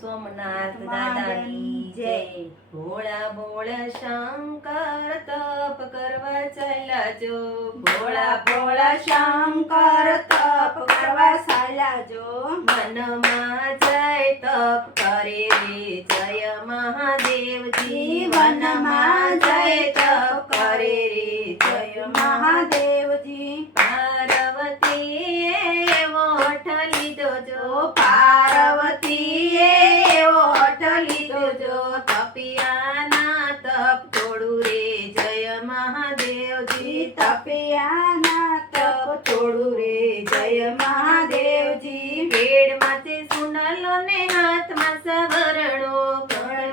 સોમનાથ દાદાની જય। ભોળા ભોળા શંકર તપ કરવા ચાલ્યા જો। ભોળા ભોળા શંકર તપ કરવા ચાલ્યા જો। વનમાં જય તપ કરે રે જય મહાદેવજી। વનમાં જય તપ કરે રે જય મહાદેવજી। પાર્વતીએ એવો હઠ લીધો જો। પાર્વતીએ એવો હઠ લીધો જો। તપિયાના તપ તોડું રે જય મહાદેવજી। તપિયાના તપ તોડું રે જય મહાદેવજી। પેડ માથે સુંડલો ને હાથમાં સવરણો।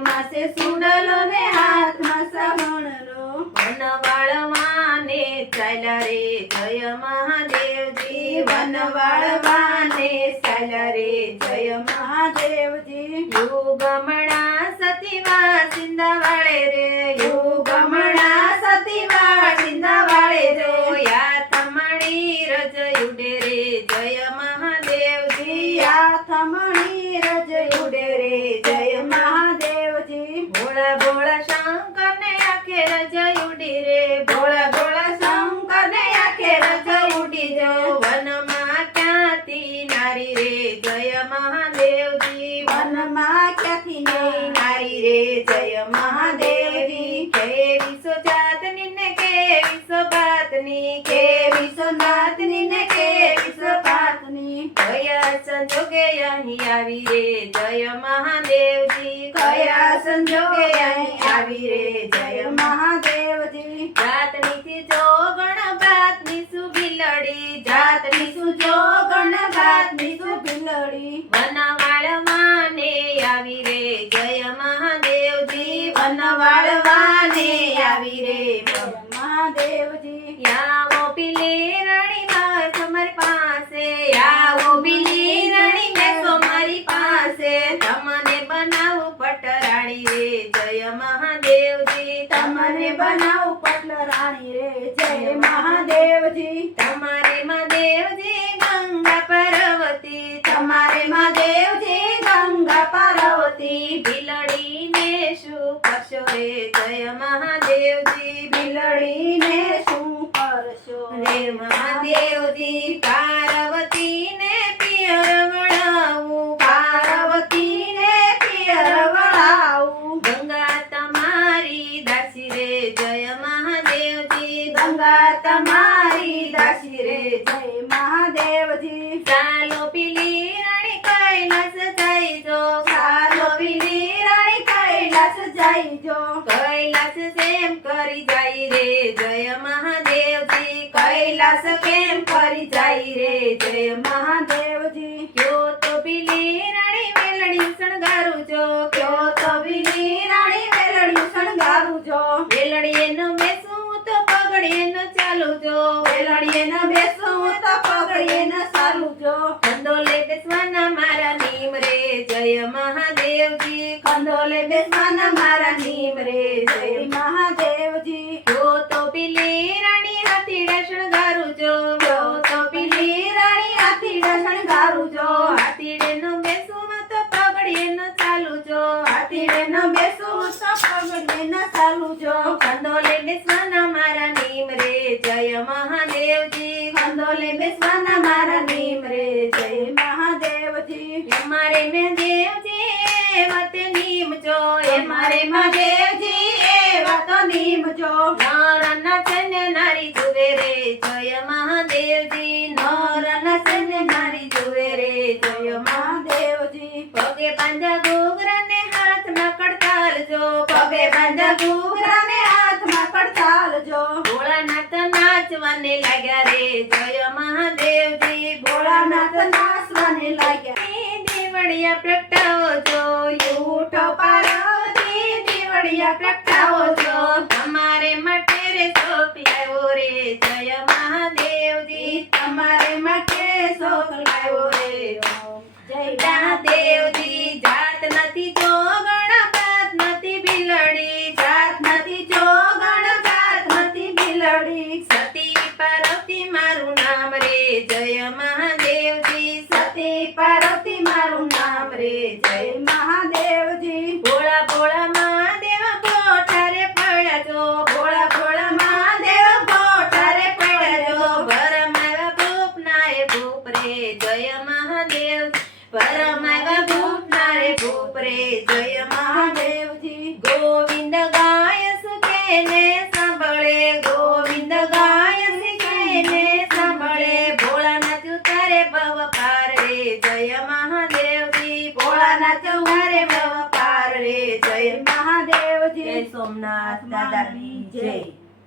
માસે સુંડલો ને હાથમાં સવણલો। વનવાળવાને ચાલ્યા રે જય મહાદેવજી। વનવાળવાને ચાલ્યા રે જય મહાદેવજી। યુગમણા સતીવા સિંધા વાળે રે। યુગમણા સતીવા સિંધા વાળે રે। યાથમણી રજ ઉડે રે જય મહાદેવજી। યાથમણી રજ ઉડે રે જય મહાદેવજી। ભોળા ભોળા શંકર ને આખે રજ ઉડી રે। ભોળા ભોળા શંકર ને આખે રજ ઉડી જો। વનમાં ક્યાંથી નારી રે જય મહાદેવજી। વનમાં ક્યાંથી નારી રે જય મહાદેવજી। કેવી સો જાતની ને કેવી સો બાતની। કેવી સોનાથની ને કેવી સોપાતની। કયા સંજોગે અહીં આવી રે જય મહાદેવજી। કયા સંજોગે અહીં આવી રે જય મહાદેવજી। જાતનીથી જો ગણભાતની સુબિલડી। જાતની સુજો ગણભાતની સુભિલડી। વનવાળવાને આવી રે જય મહાદેવજી। વનવાળવાને આવી રે જય મહાદેવજી। યાવો પીલી રાણી માં તમારી પાસે। આવો બીલી રાણી બેસો મારી પાસે। તમને બનાવું પટરાણી રે જય મહાદેવજી। તમને બનાવું પટલ રાણી રે જય મહાદેવજી। તમારે મહાદેવજી ગંગા પાર્વતી। તમારે મહાદેવજી ગંગા પાર્વતી। બિલડીને શું કરશો રે જય મહાદેવજી। બિલડીને શું કરશો રે મહાદેવજી। પાર્વતીને પિયર વળાવું। પાર્વતીને પિયર વળાવું। ગંગા તમારી દાસી રે જય મહાદેવજી। ગંગા તમારી દાસી રે જય મહાદેવજી। ચાલો પીલી રાણી કૈલાસ જઈ જો। ચાલો બીલી રાણી કૈલાસ જઈ જો। કૈલાસ સેમ કરી જાય રે જય મહાદેવજી। કૈલાસ કેમ કરી જાય રે જય મહાદેવજી। કયો તો પીલી રાણી મેલડી શણગારું જો। કયો તો બીલી રાણી વેલડી શણગારું જો। વેલડીએ ન બેસું તો પગડીએ ન ચાલું જો। વેલડીએ ન બેસું તો પગડીએ ન ચાલું જો। કંદોલે બેસવાના મારા નીમ રે જય મહાદેવજી। કંદોલે બેસવાના મારા નીમ રે જય મહાદેવજી। કયો તો પીલી રાણી હાથીડા શણગારું જો। કયો તો બીલી રાણી હાથીડા શણગારું જો। હાથીડે ન બેસું તો પગડીએ ન ચાલું જો। હાથીડે ન બેસું તો પગડીએ ન ચાલું જો। કંદોલે બેસવાના મારા નીમ રે જય મહાદેવજી। કંદોલે બેસવાના મારા નીમ રે જય મહાદેવજી। અમારે મહાદેવજી એવા તે નીમ જો। મારે મહાદેવજી એવા તો નીમ જો। નરના છે ને નારી જુએ રે જય મહાદેવજી। નરના સને નારી જુએ રે જય મહાદેવજી। પગે પાંજા ઘૂઘરા ને હાથમાં કડતાલ જો। પગે બાંધા ઘૂઘરા ને હાથમાં કડતાલ જો। ભોળાનાથ નાચવાને લાગ્યા રે જય મહાદેવજી। ભોળાનાથ નાચવાને લાગ્યા। દીવડિયા પ્રગટાવો જો। ઉઠો પાર્વતી દીવડિયા પ્રગટાવો જો। તમારે માટે રે શોક લાવ્યો રે જય મહાદેવજી। તમારે માટે શોક લાવ્યો રે જય મહાદેવજી। જાત નથી જો ગણપાત નથી બિલડી। જાત નથી જો ગણજાત નથી બિલડી। સતી પાર્વતી મારું નામ રે જય મહાદેવજી। સતી પાર્વતી મારું નામ રે જય મહા જય મહાદેવજી ભોળાનાથ મારે પાર રે જય મહાદેવજી જય સોમનાથ દાદાની જય